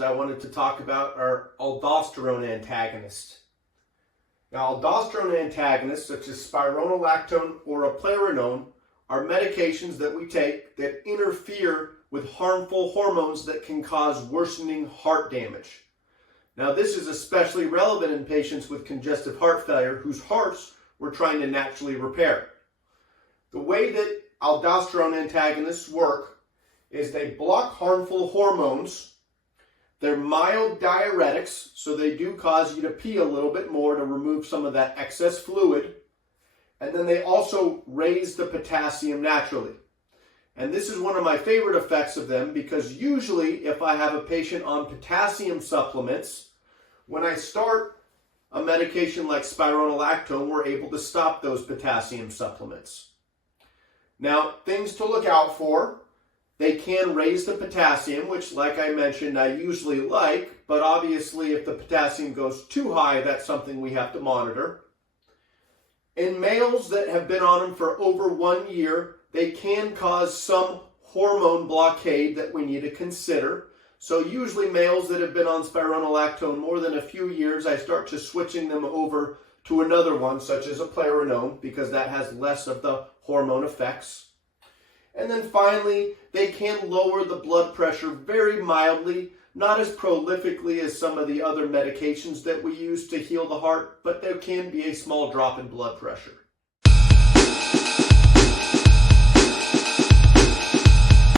medications I wanted to talk about are aldosterone antagonists. Now, aldosterone antagonists, such as spironolactone or eplerenone, are medications that we take that interfere with harmful hormones that can cause worsening heart damage. Now, this is especially relevant in patients with congestive heart failure whose hearts we're trying to naturally repair. The way that aldosterone antagonists work is they block harmful hormones. They're mild diuretics, so they do cause you to pee a little bit more to remove some of that excess fluid. And then they also raise the potassium naturally. And this is one of my favorite effects of them because usually if I have a patient on potassium supplements, when I start a medication like spironolactone, we're able to stop those potassium supplements. Now, things to look out for. They can raise the potassium, which, like I mentioned, I usually like, but obviously if the potassium goes too high, that's something we have to monitor. In males that have been on them for over 1 year, they can cause some hormone blockade that we need to consider. So usually males that have been on spironolactone more than a few years, I start to switching them over to another one, such as eplerenone, because that has less of the hormone effects. And then finally, they can lower the blood pressure very mildly, not as prolifically as some of the other medications that we use to heal the heart, but there can be a small drop in blood pressure.